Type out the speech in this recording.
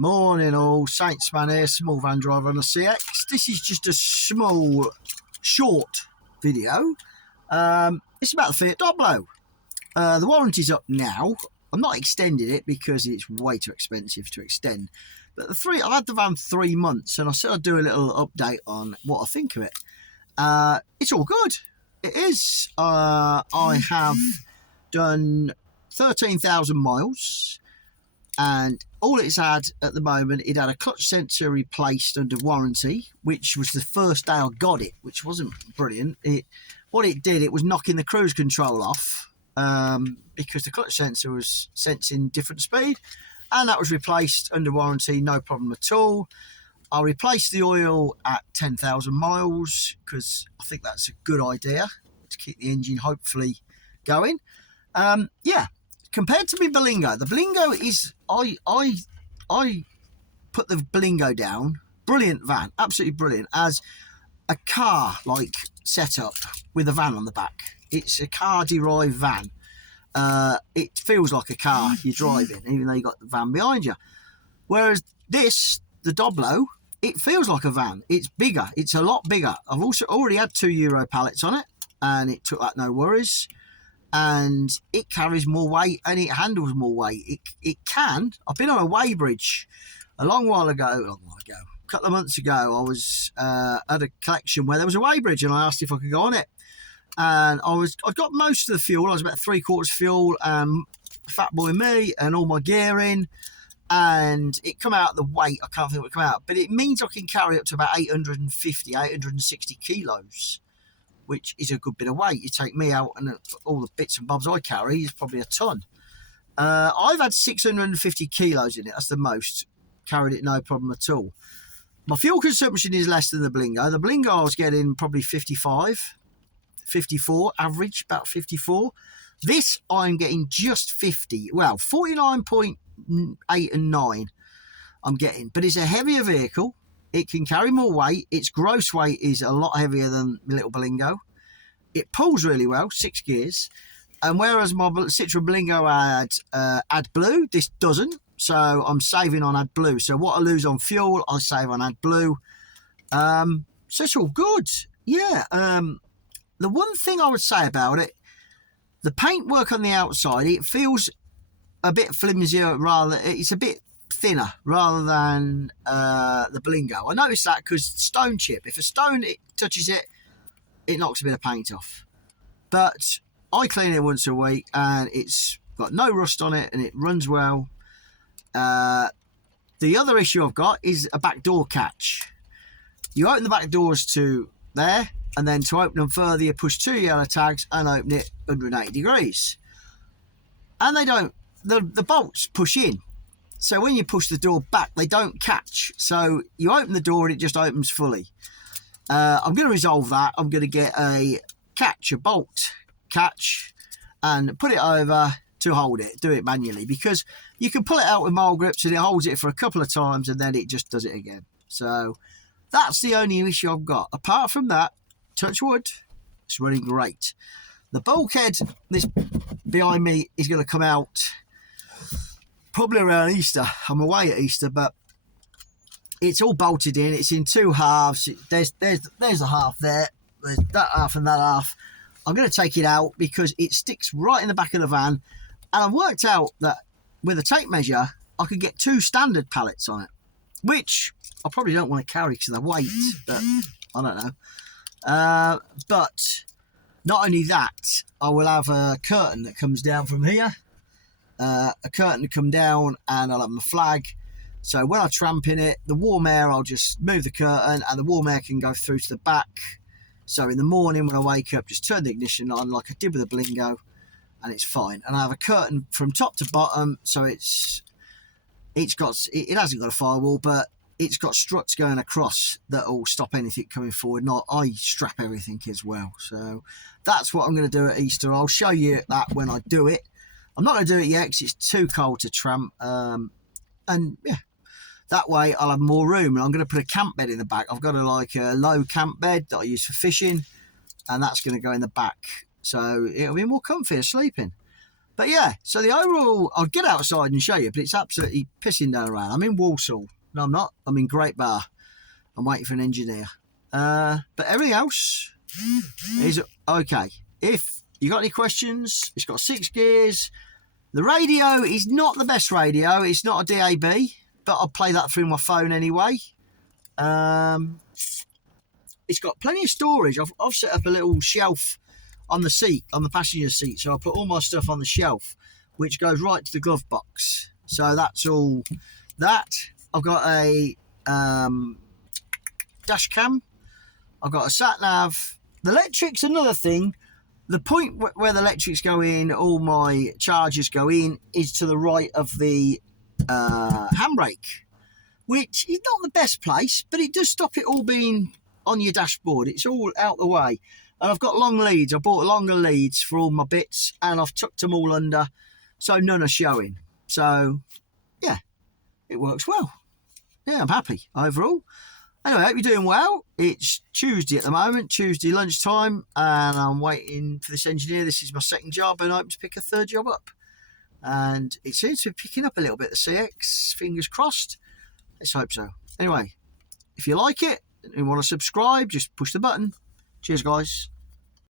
Morning all, Saintsman here, small van driver on a CX. This is just a small, short video. It's about the Fiat Doblo. The warranty's up now. I'm not extending it because it's way too expensive to extend. But I had the van 3 months and I said I'd do a little update on what I think of it. It's all good. It is. I have done 13,000 miles. And all it's had at the moment, it had a clutch sensor replaced under warranty, which was the first day I got it, which wasn't brilliant. What it did, it was knocking the cruise control off because the clutch sensor was sensing different speed, and that was replaced under warranty, no problem at all. I replaced the oil at 10,000 miles because I think that's a good idea to keep the engine hopefully going. Yeah. Compared to my Berlingo, the Berlingo is, I put the Berlingo down, brilliant van, absolutely brilliant, as a car like setup with a van on the back. It's a car derived van. It feels like a car you're driving, even though you got the van behind you. Whereas this, the Doblo, it feels like a van. It's bigger, it's a lot bigger. I've also already had 2 Euro pallets on it, and it took that no worries. And it carries more weight and it handles more weight. It can. I've been on a weighbridge a while ago, a couple of months ago. I was at a collection where there was a weighbridge and I asked if I could go on it. And I got most of the fuel. I was about 3/4 fuel, fat boy me, and all my gear in. And it come out the weight. I can't think what it come out, but it means I can carry up to about 850, 860 kilos. Which is a good bit of weight. You take me out and all the bits and bobs I carry is probably a ton. I've had 650 kilos in it. That's the most. Carried it no problem at all. My fuel consumption is less than the Berlingo. The Berlingo I was getting probably 55, 54, average, about 54. This I'm getting just 50. Well, 49.8 and 9 I'm getting. But it's a heavier vehicle. It can carry more weight. Its gross weight is a lot heavier than my little Berlingo. It pulls really well, 6 gears. And whereas my Citroen Berlingo had AdBlue, this doesn't. So I'm saving on AdBlue. So what I lose on fuel, I save on AdBlue. So it's all good. Yeah. The one thing I would say about it, the paintwork on the outside, it feels a bit flimsier, it's a bit thinner rather than the Berlingo. I noticed that because stone chip, if a stone touches it, it knocks a bit of paint off. But I clean it once a week and it's got no rust on it and it runs well. The other issue I've got is a back door catch. You open the back doors to there, and then to open them further you push 2 yellow tags and open it 180 degrees. And they don't, the bolts push in. So when you push the door back, they don't catch. So you open the door and it just opens fully. I'm going to resolve that. I'm going to get a bolt catch, and put it over to hold it. Do it manually, because you can pull it out with mole grips and it holds it for a couple of times and then it just does it again. So that's the only issue I've got. Apart from that, touch wood, it's running great. The bulkhead, this behind me, is going to come out probably around Easter. I'm away at Easter, but it's all bolted in. It's in 2 halves. There's a half there. There's that half and that half. I'm going to take it out because it sticks right in the back of the van. And I've worked out that with a tape measure, I could get 2 standard pallets on it, which I probably don't want to carry because of the weight, but I don't know. But not only that, I will have a curtain that comes down from here. A curtain to come down, and I'll have my flag. So when I tramp in it, the warm air, I'll just move the curtain and the warm air can go through to the back. So in the morning when I wake up, just turn the ignition on like I did with the Berlingo and it's fine. And I have a curtain from top to bottom, so it hasn't got a firewall, but it's got struts going across that will stop anything coming forward. And I strap everything as well. So that's what I'm going to do at Easter. I'll show you that when I do it. I'm not going to do it yet because it's too cold to tramp. And yeah, that way I'll have more room. And I'm going to put a camp bed in the back. I've got a low camp bed that I use for fishing, and that's going to go in the back. So it'll be more comfy sleeping. But yeah, so the overall, I'll get outside and show you, but it's absolutely pissing down around. I'm in Walsall. No, I'm not. I'm in Great Bar. I'm waiting for an engineer. But everything else is okay. If you got any questions, it's got 6 gears. The radio is not the best radio. It's not a DAB, but I'll play that through my phone anyway. It's got plenty of storage. I've set up a little shelf on the seat, on the passenger seat, so I put all my stuff on the shelf, which goes right to the glove box. So that's all that. I've got a dash cam. I've got a sat nav. The electric's another thing. The point where the electrics go in, all my chargers go in, is to the right of the handbrake, which is not the best place, but it does stop it all being on your dashboard. It's all out the way. And I've got long leads. I bought longer leads for all my bits, and I've tucked them all under, so none are showing. So, yeah, it works well. Yeah, I'm happy overall. Anyway, I hope you're doing well. It's Tuesday at the moment, Tuesday lunchtime, and I'm waiting for this engineer. This is my second job, and I hope to pick a third job up. And it seems to be picking up a little bit, the CX. Fingers crossed. Let's hope so. Anyway, if you like it and you want to subscribe, just push the button. Cheers, guys.